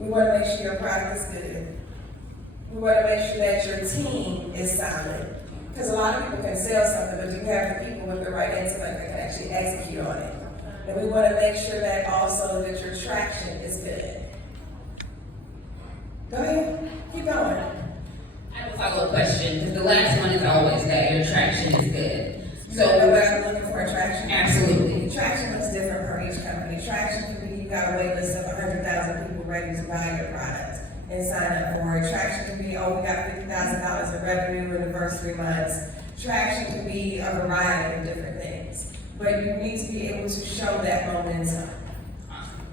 We want to make sure your product is good. We want to make sure that your team is solid. Because a lot of people can sell something, but do you have the people with the right intellect that can actually execute on it? And we want to make sure that also that your traction is good. Go ahead, keep going. I have a follow-up question, because the last one is always that your traction is good. So what I'm looking for, traction? Absolutely. Traction looks different for each company. Traction can be, you got a wait list of 100,000 people ready to buy your product and sign up for it. Traction can be, oh, we got $50,000 in revenue in the first 3 months. Traction can be a variety of different things. But you need to be able to show that momentum.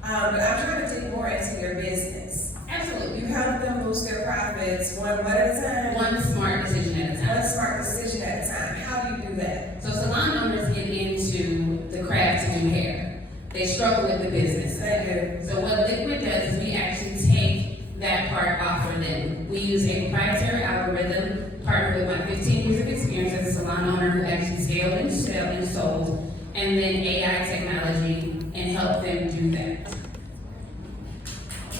But I'm trying to dig more into your business. Absolutely. You help them boost their profits one what at a time? One smart decision at a time. One smart decision at a time. How do you do that? So salon owners get into the craft to do hair. They struggle with the business. They do. So what Liquid does is we actually take that part off for them. We use a proprietary algorithm, partnered with my 15 years of experience as a salon owner who actually scaled and sold, and then AI technology, and help them do that.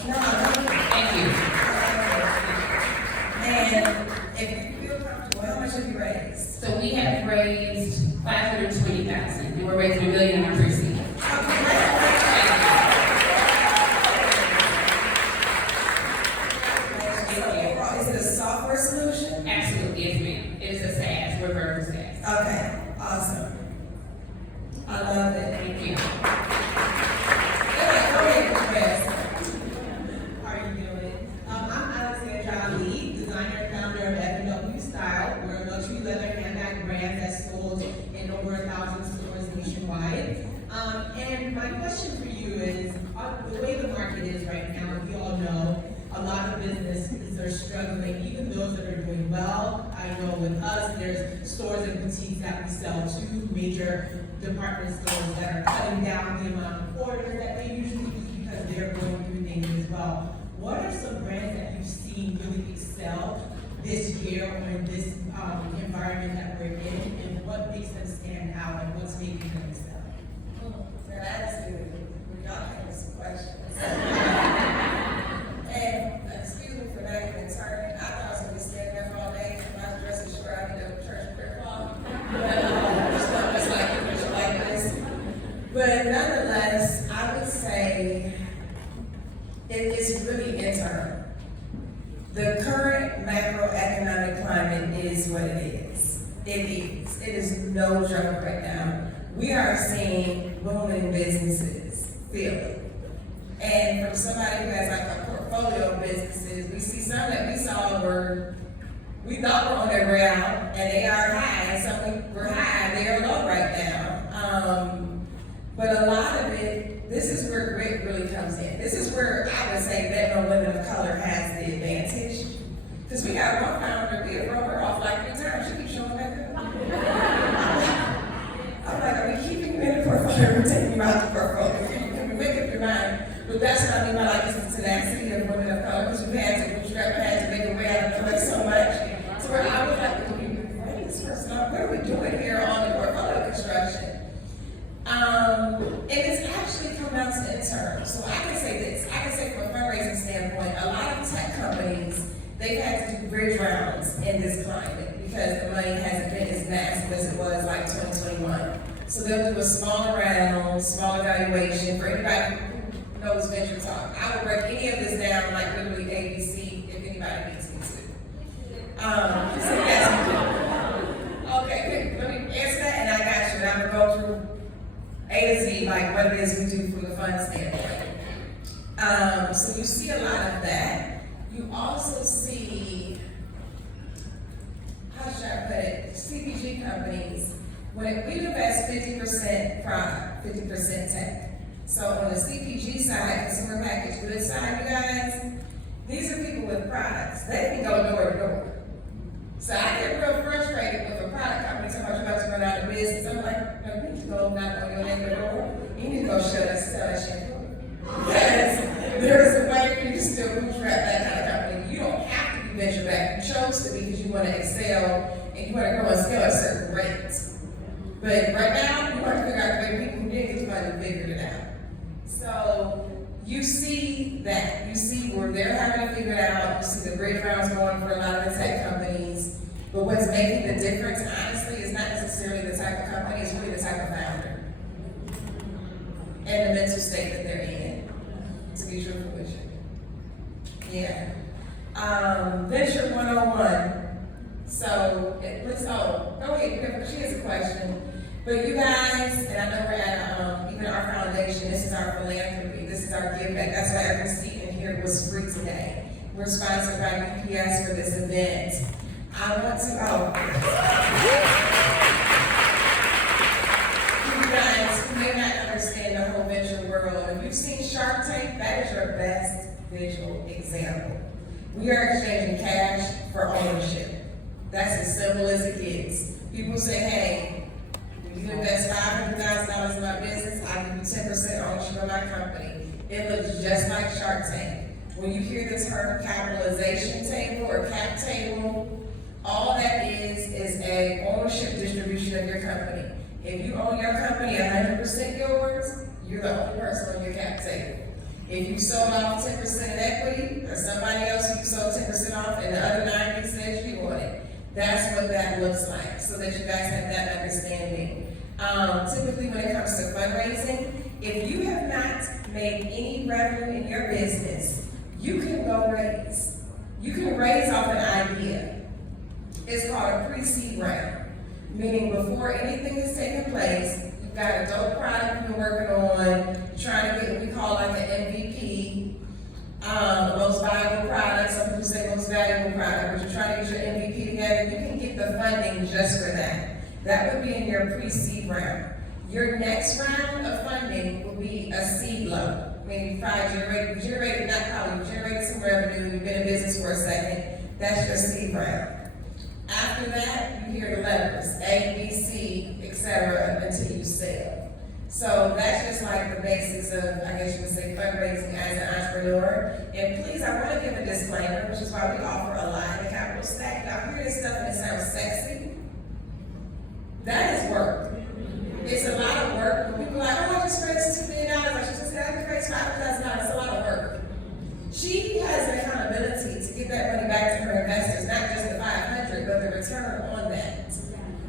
No, Thank you. and if you feel comfortable, how much have you raised? So we have raised $520,000, and we're raising $1 million in our pre-seed. Is it a software solution? Absolutely, yes ma'am. It is a SaaS, we're very SaaS. Okay, awesome. I love it. Thank you. Go ahead, Chris. How are you doing? I'm Alexandra Lee, designer and founder of F&W Style. We're a luxury leather handbag brand that's sold in over 1,000 stores nationwide. And my question for you is, the way the market is right now, we all know, a lot of businesses are struggling, even those that are doing well. I know with us, there's stores and boutiques that we sell to, major department stores that are cutting down the amount of orders that they usually do because they're going through things as well. What are some brands that you've seen really excel this year or in this environment that we're in, and what makes them stand out and what's making them excel? Now that's good. Y'all have some questions. And excuse me for not even turning. I thought I was gonna be standing up all day. When I was dressing short, I need a church prayer cloth. Just like this. But nonetheless, I would say it's really internal. The current macroeconomic climate is what it is. It is. It is no joke right now. We are seeing booming businesses feel it. And from somebody who has like a portfolio of businesses, we see some that we thought were on their way out, and they are high, and some were high, they are low right now. But a lot of it, this is where grit really comes in. This is where I would say that no women of color has the advantage. Because we got one founder, we have run her off like 3 times, she keeps showing back up. I'm like, are we keeping you in the portfolio or taking you out the portfolio? Can we make up your mind? But that's what I mean by like this tenacity of women of color, because we had to bootstrap, had to make a way out of the way so much. So where I was like, well, we bring this person up, what are we doing here on the portfolio construction? And it's actually come down to internal. So I can say this, I can say from a fundraising standpoint, a lot of tech companies, they've had to do bridge rounds in this climate because the money hasn't been as massive as it was like 2021. So they'll do a smaller round, smaller valuation for anybody who knows venture talk. I would break any of this down like literally ABC if anybody needs me to. So yes, okay, let me answer that and I got you. And I'm gonna go through A to Z, like what it is we do from the fund standpoint. So you see a lot of that. You also see, how should I put it, CPG companies, when we invest 50% product, 50% tech. So on the CPG side, consumer packaged goods side, you guys, these are people with products. They can go door to door. So I get real frustrated with a product company talking about you about to run out of business. I'm like, no, you need to go knock on your neighbor's door. You need to go sell that shampoo. Because there's a way for you to still bootstrap that kind of company. You don't have to be venture back. You chose to be because you want to excel and you want to grow and scale at certain rates. But right now, you want to figure out the way people who did get money figured it out. So you see that. You see where they're having to figure it out. You see the great rounds going for a lot of the tech companies. But what's making the difference, honestly, is not necessarily the type of company, it's really the type of founder. And the mental state that they're in, to be truthful with you. Yeah. Venture 101. So, go ahead, she has a question. But you guys, and I know we're at even our foundation, this is our philanthropy, this is our give back. That's why every seat in here was free today. We're sponsored by UPS for this event. I want to, you guys who may not understand the whole venture world, if you've seen Shark Tank, that is your best visual example. We are exchanging cash for ownership. That's as simple as it gets. People say, hey, if you invest $500,000 in my business, I'll give you 10% ownership of my company. It looks just like Shark Tank. When you hear the term capitalization table or cap table, all that is a ownership distribution of your company. If you own your company 100% yours, you're the only person on your cap table. If you sold off 10% in equity, or somebody else who you sold 10% off and the other 90 says you want it, that's what that looks like, so that you guys have that understanding. Typically when it comes to fundraising, if you have not made any revenue in your business, you can go raise. You can raise off an idea. It's called a pre-seed round, meaning before anything has taken place, you've got a dope product you've been working on, trying to get what we call like an MVP, most valuable product. Some people say most valuable product, but you're trying to get your MVP together. You can get the funding just for that. That would be in your pre-seed round. Your next round of funding will be a seed loan. Meaning you generated some revenue, you've been in business for a second, that's your seed round. After that, you hear the letters, A, B, C, etc., until you sell. So that's just like the basics of, I guess you would say, fundraising as an entrepreneur. And please, I want to give a disclaimer, which is why we offer a lot in the capital stack. Y'all hear this stuff and it sounds sexy? That is work. It's a lot of work. When people are like, oh, I just raised $2 million. I just said, I raised $5,000. It's a lot of work. She has an accountability to get that money back to her investors, not just the $500, but the return on that.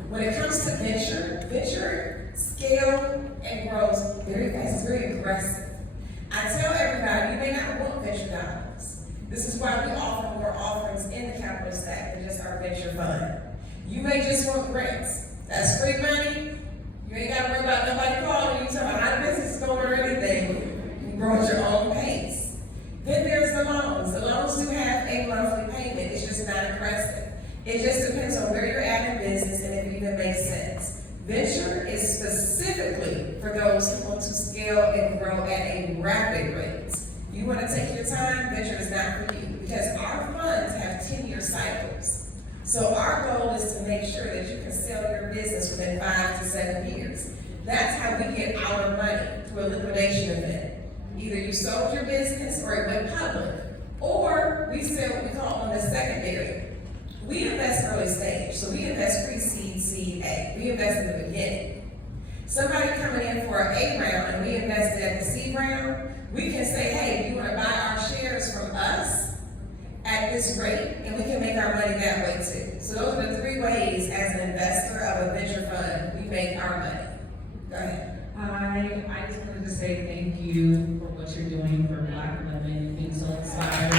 When it comes to venture scale and grows very fast. It's very aggressive. I tell everybody, you may not want venture dollars. This is why we offer more offerings in the capital stack than just our venture fund. You may just want grants. That's free money. You ain't got to worry about nobody calling you, talking about how the business is going or anything. You grow at your own pace. Then there's the loans. The loans do have a monthly payment. It's just not aggressive. It just depends on where you're at in business and if it even makes sense. Venture is specifically for those who want to scale and grow at a rapid rate. You want to take your time, venture is not for you because our funds have 10-year cycles. So our goal is to make sure that you can sell your business within 5 to 7 years. That's how we get our money through a liquidation event. Either you sold your business or it went public, or we sell what we call on the secondary. We invest early stage, so we invest pre-seed, seed A. We invest in the beginning. Somebody coming in for an A round and we invested at the seed round, we can say, hey, you want to buy our shares from us at this rate, and we can make our money that way too. So those are the 3 ways as an investor of a venture fund, we make our money. Go ahead. I just wanted to say thank you for what you're doing for Black women, being so inspiring.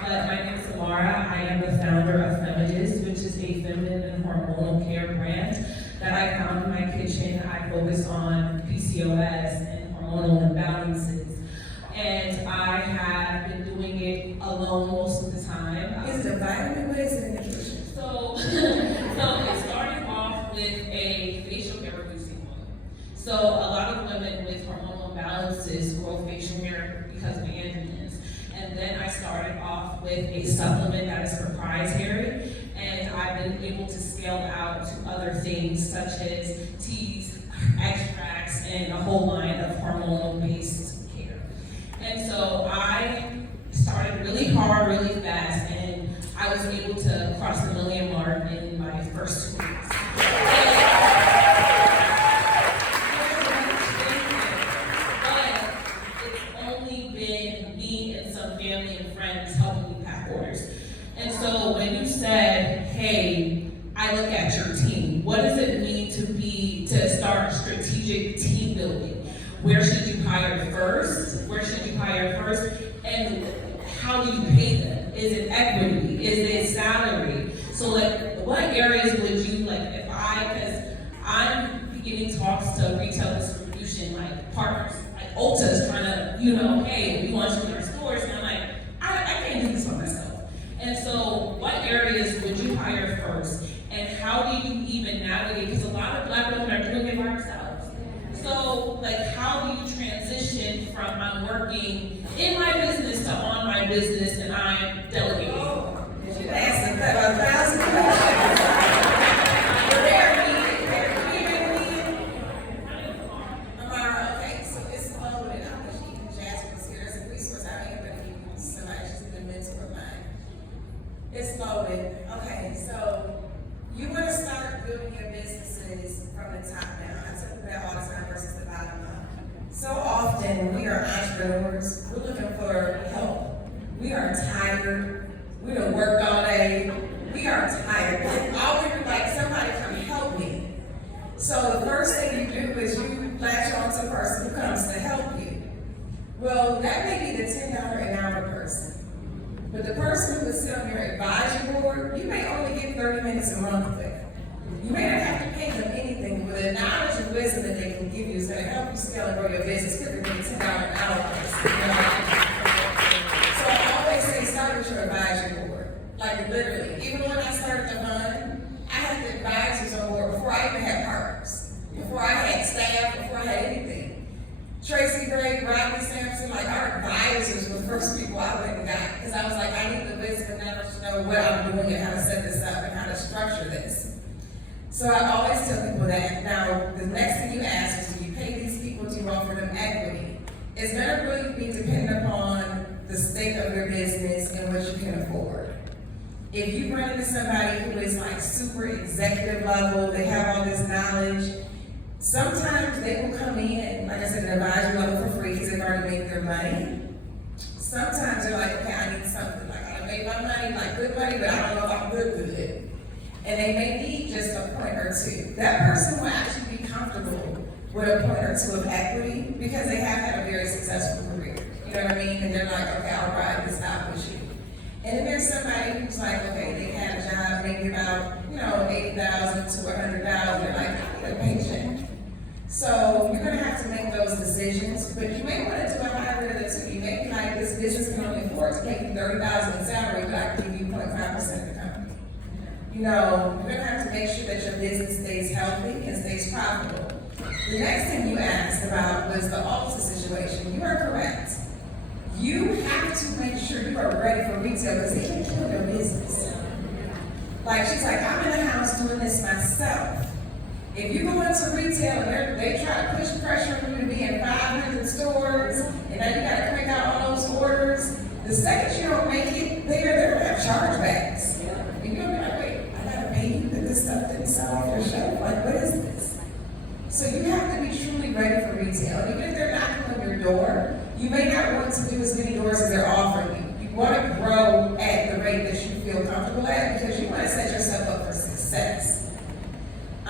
But my name is Samara. I am the founder of Feminist, which is a feminine and hormonal care brand that I found in my kitchen. I focus on PCOS and hormonal imbalances. And I have been doing it alone most of the time. Is it a vitamin? What is it in the kitchen? So it started off with a facial hair reducing oil. So a lot of women with hormonal imbalances grow facial hair because of androgens. And then I started off with a supplement that is proprietary, and I've been able to scale out to other things such as teas, extracts, and a whole line of hormonal-based care. And so I started really hard, really fast, and I was able to cross the 1 million mark in my first 2 weeks. strategic team building. Where should you hire first? Where should you hire first? And how do you pay them? Is it equity? Is it salary? So like, what areas would you, like, because I'm beginning talks to retail distribution, like partners, like Ulta's trying to, hey, we want you in our stores, and I'm like, I can't do this for myself. And so what areas would you hire first? And how do you even navigate, because a lot of Black women are doing it by themselves. So, like, how do you transition from I'm working in my business to on my business and I'm delegating? Oh, you asked about 1,000 questions. Amara, okay, so it's loaded. I wish even Jasmine was here as a resource. I ain't gonna use somebody, she's been a mentor of mine. It's loaded. Okay, so you want to start building your businesses from the top down. I talk about all the time versus the bottom up. So often when we are entrepreneurs, we're looking for help. We are tired. We done worked all day. We are tired. All we're like, somebody come help me. So the first thing you do is you latch on to a person who comes to help you. Well, that may be the $10 an hour person. But the person who is sitting on your advisory board, you may only get 30 minutes a month with. You may not have to pay them anything, but the knowledge and wisdom that they can give you is going to help you scale and grow your business. Typically, $10 an hour person. So I always say start with your advisory board. Like literally, even when I started the fund, I had the advisors on board before I even had partners, before I had staff, before I had anything. Tracy Gray, Rodney Sampson, like our advisors were the first people I went and got, because I was like, I need the wisdom now to know what I'm doing and how to set this up and how to structure this. So I always tell people that. Now, the next thing you ask is, do you pay these people? Do you offer them equity? It's going to really be dependent upon the state of your business and what you can afford. If you run into somebody who is like super executive level, they have all this knowledge, sometimes they will come in, like I said, an advisory level for free because they've already made their money. Sometimes they're like, okay, I need something. Like, I made my money, like good money, but I don't know if I'm good with it. And they may need just a point or two. That person will actually be comfortable with a point or two of equity because they have had a very successful career. You know what I mean? And they're like, okay, I'll ride this out with you. And then there's somebody who's like, okay, they had a job maybe about, $80,000 to $100,000. They're like, I need a paycheck. So you're gonna have to make those decisions, but you may want to do a hybrid of the two. You may be like, this business can only afford to pay you $30,000 in salary, but I can give you 0.5% of the company. You're gonna have to make sure that your business stays healthy and stays profitable. The next thing you asked about was the Ulta situation. You are correct. You have to make sure you are ready for retail because they can kill your business. Like she's like, I'm in the house doing this myself. If you go into retail and they try to push pressure on you to be in 500 stores, and now you got to crank out all those orders, the second you don't make it, they're going to have chargebacks. And you're going to be like, wait, I got to pay you that this stuff didn't sell off your shelf? Like, what is this? So you have to be truly ready for retail. And even if they're knocking on your door, you may not want to do as many doors as they're offering you. You want to grow at the rate that you feel comfortable at because you want to set yourself up for success.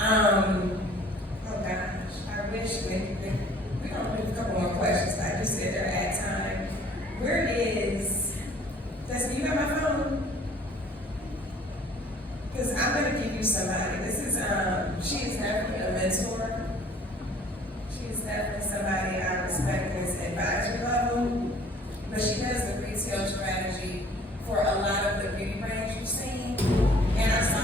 Oh gosh, I wish we don't do a couple more questions. Like you said, they're at time. Where is, Destiny, you got my phone? Because I'm going to give you somebody. This is, she is definitely a mentor. She is definitely somebody I respect as advisory level, but she does the retail strategy for a lot of the beauty brands you've seen. And I saw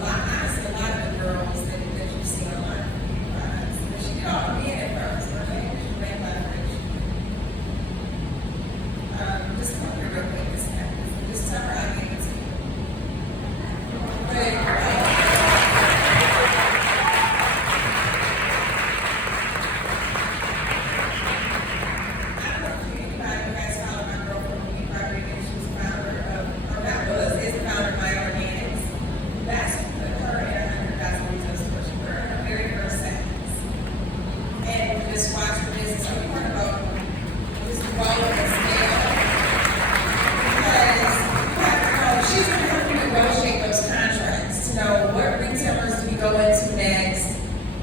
honestly, a lot of the girls that you see on my beauty products. But she did all the men at first, okay? She ran collaboration. Just come here real quick, just tell her I gave it to you. But,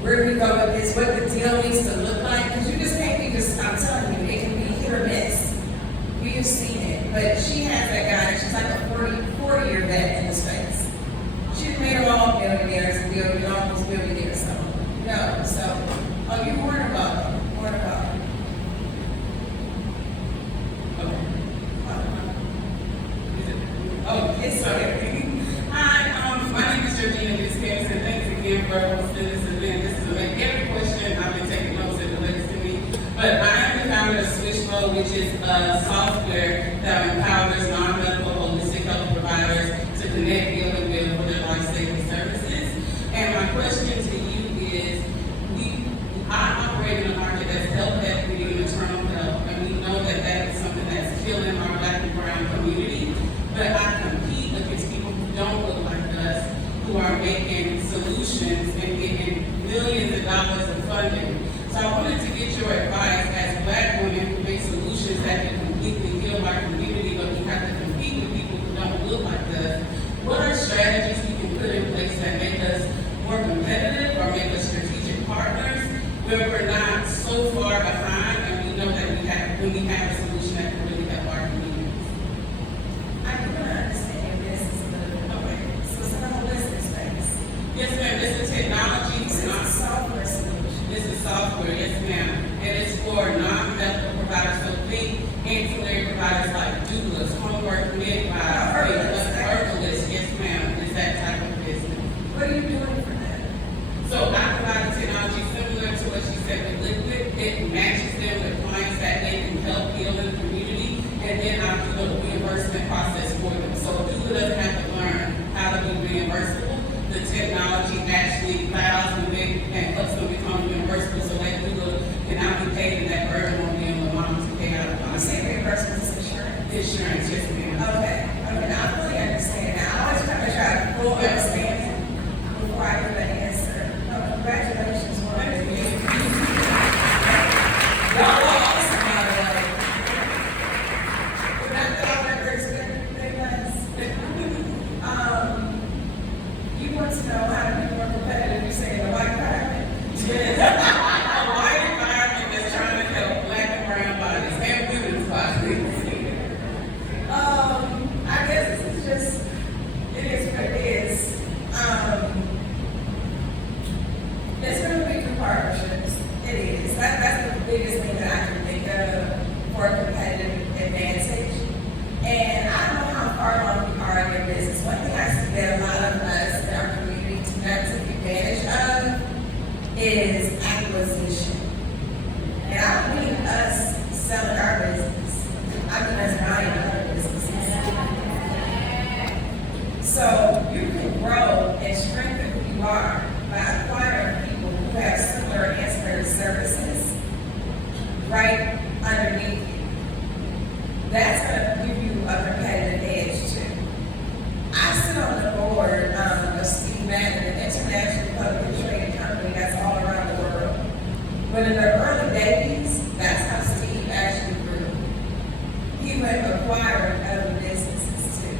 where do we go with this? What the but she has that guy, she's like a 40-year vet in the space. She's made them all millionaires and almost billionaires, so, no, so, oh, you're more than welcome, more than welcome. Oh, it's okay. Hi, my name is Georgina Biscayne, and thanks again for hosting this event. This is like every question I've been taking notes that relates to me. But I am the founder of Switchflow, which is a software that empowers non-medical holistic health providers to connect, heal, and build for their life-saving services. And my question to you is, I operate in a market that's health equity and maternal health, and we know that that is something that's killing our Black and brown community. But I compete against people who don't look like us, who are making solutions and getting millions of dollars of funding. So I wanted to get your advice as Black women who make solutions that can completely heal our community, but we have to compete with people who don't look like us. What are strategies we can put in place that make us more competitive or make us strategic partners where we're not so far behind and we know that when we have a solution that can really help our community? I do not understand your business a little bit. Okay. So it's in a holistic space. Yes, ma'am. This is technology. It's It's not not software solution. This is software. Yes, ma'am. And it's for non-medical providers. So think ancillary providers like doulas, homework midwives, herbalists. Yes, ma'am. It's that type of business. What are you doing for that? So I provide technology similar to what she said with Liquid. It matches them with clients that they can help heal in the community, and then I do the reimbursement process for them. So a doula doesn't have to learn how to be reimbursable. The technology actually allows them and helps them become reimbursable, so that doula can now be paid and that burden on them the mom to pay out of You pocket. say reimbursement is insurance? Insurance, yes, ma'am. Okay, now I fully understand. Now, I always try to try to full understanding before I give an answer. Congratulations, woman. Y'all are awesome, by the way. But not that I'll ever expect anything less. You want to know how to be more competitive, you say in the white environment? Yes. A white environment that's trying to help Black and brown bodies and women's bodies. I guess this is just, it is what it is. It's going to be through partnerships. It is. That's the biggest thing that I can think of for a competitive advantage. And I don't know how far along we are in your business. One thing I see that a lot of us in our community never took advantage of is acquisition. And I don't mean us selling our business. I mean us buying other businesses. So you can grow and strengthen who you are by acquiring people who have similar ancillary services right underneath you. That's going to give you a competitive edge too. I sit on the board of Steve Madden, an international publicly traded company that's all around the world. But in the early days, that's how Steve actually grew. He went acquiring other businesses too.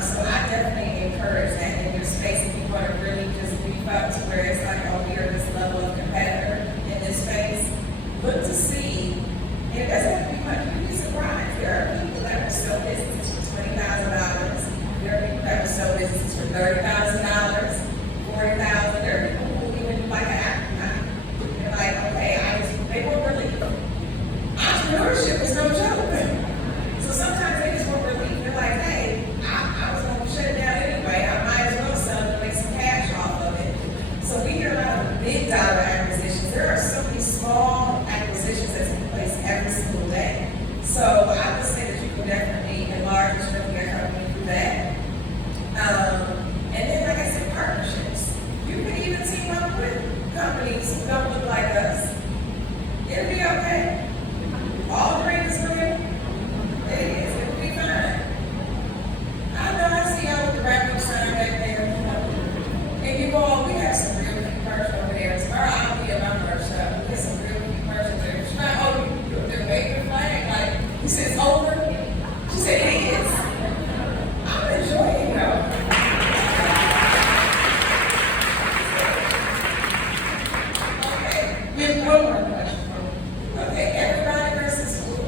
So I definitely encourage that in your space if you want to really just beef up to where it's like, oh, we are this level of competitor in this space. Look to see, and it doesn't have to be much, you'd be surprised. There are people that will sell businesses for $20,000. There are people that will sell businesses for $30,000, $40,000. There are people who even like an afternight. They're like, okay, they won't really, entrepreneurship is no joke. So sometimes they just want relief. They're like, hey, I was going to shut it down anyway. I might as well sell it and make some cash off of it. So we hear a lot of big dollar acquisitions. There are so many small acquisitions that take place every single day. So I would say that you can definitely enlarge and strengthen your company through that. And then, like I said, partnerships. You can even team up with companies who don't look like us. It'll be okay. All green is green. It is. It'll be fine. I know I see y'all with the wrap-up sign back there. And you all, we have some real cute merch over there. Tomorrow I'll be at my merch shop. We get some real cute merch over there. She's like, oh, they're waving the flag. Like, you said it's over? She said it is. I'm enjoying it. Okay, here's one more question. Okay, everybody versus school.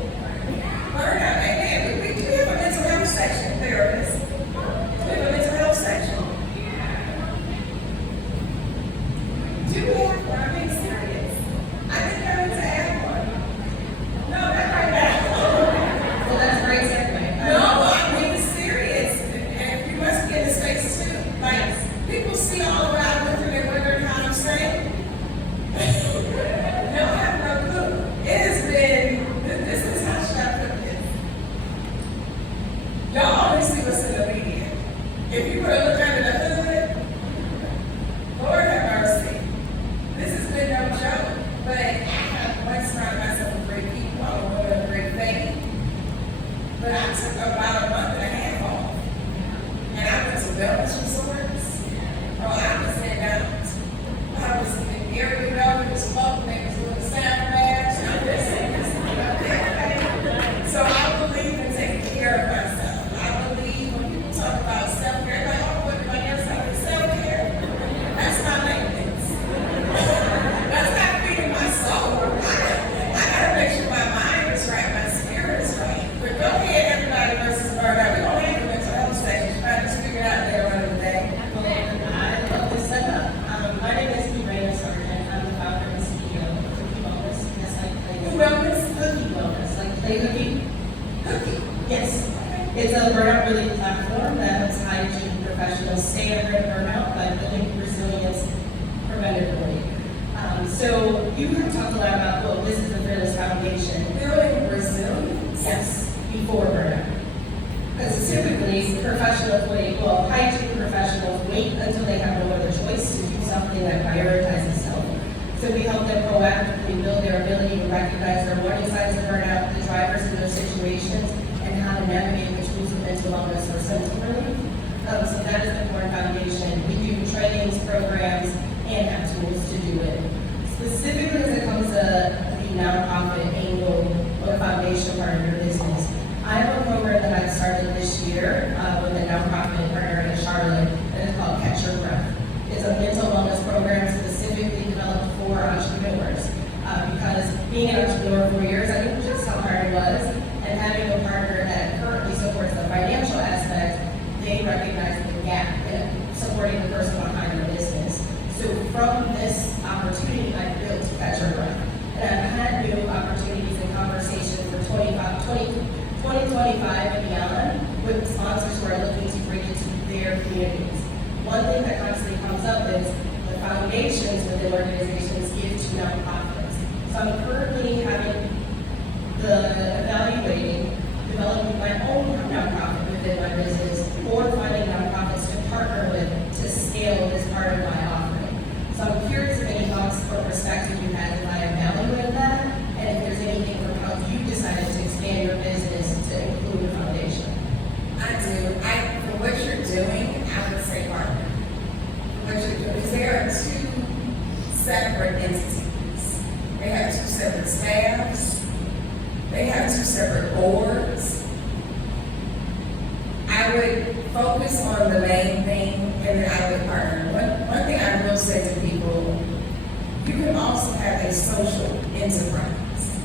Learn how to make Play Hooky? Yes. It's a burnout relief platform that helps high-achieving professionals stay under burnout by building resilience preventatively. So you have talked a lot about, well, this is the Fearless Foundation. Building resilience. Yes, before burnout. Because typically, high-achieving professionals wait until they have no other choice to do something that prioritizes self. So we help them proactively build their ability to recognize their warning signs of burnout, the drivers in those situations, and how to navigate the tools of mental wellness or symptom relief. So that is the core foundation. We do trainings, programs, and have tools to do it. Specifically as it comes to the nonprofit angle or foundation part of your business, I have a program that I started this year with a nonprofit partner in Charlotte that is called Catch Your Breath. It's a mental wellness program specifically developed for entrepreneurs. Because being an entrepreneur for years, I knew just how hard it was, and having a partner that currently supports the financial aspect, they recognize the gap in supporting the person behind the business. So from this opportunity, I built Catch Your Breath. And I've had new opportunities and conversations for 2025 and beyond with sponsors who are looking to bring it to their communities. One thing that constantly comes up is the foundations within organizations give to nonprofits. So I'm currently evaluating developing my own nonprofit within my business or finding nonprofits to partner with to scale this part of my offering. So I'm curious if any thoughts or perspective you had as I evaluate that, and if there's anything from how you decided to expand your business to include a foundation. I do. For what you're doing, I would say partner. What you're doing, because there are two separate entities. They have two separate staffs. They have two separate boards. I would focus on the main thing, and then I would partner. One thing I will say to people, you can also have a social enterprise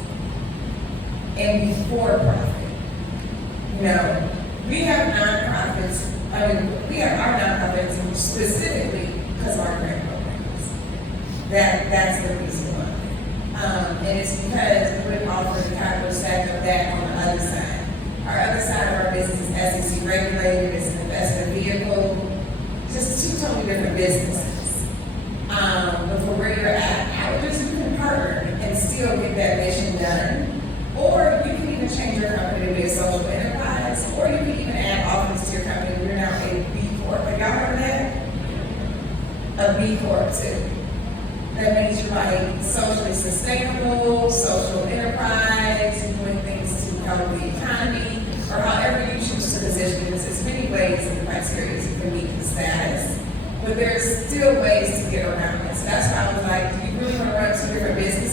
and be for-profit. You know, we have nonprofits. We have our nonprofits specifically because of our grant programs. That's the reason why. And it's because we would offer the capital stack of that on the other side. Our other side of our business is SEC regulated, it's an investment vehicle, just two totally different businesses. But for where you're at, I would just, you can partner and still get that mission done. Or you can even change your company to be a social enterprise, or you can even add office to your company. You're now a B Corp. Have y'all heard of that? A B Corp too. That means you're like socially sustainable, social enterprise, doing things to help the economy, or however you choose to position it. There's many ways and criteria you can meet the status, but there's still ways to get around it. So that's why I was like, do you really want to run two different businesses?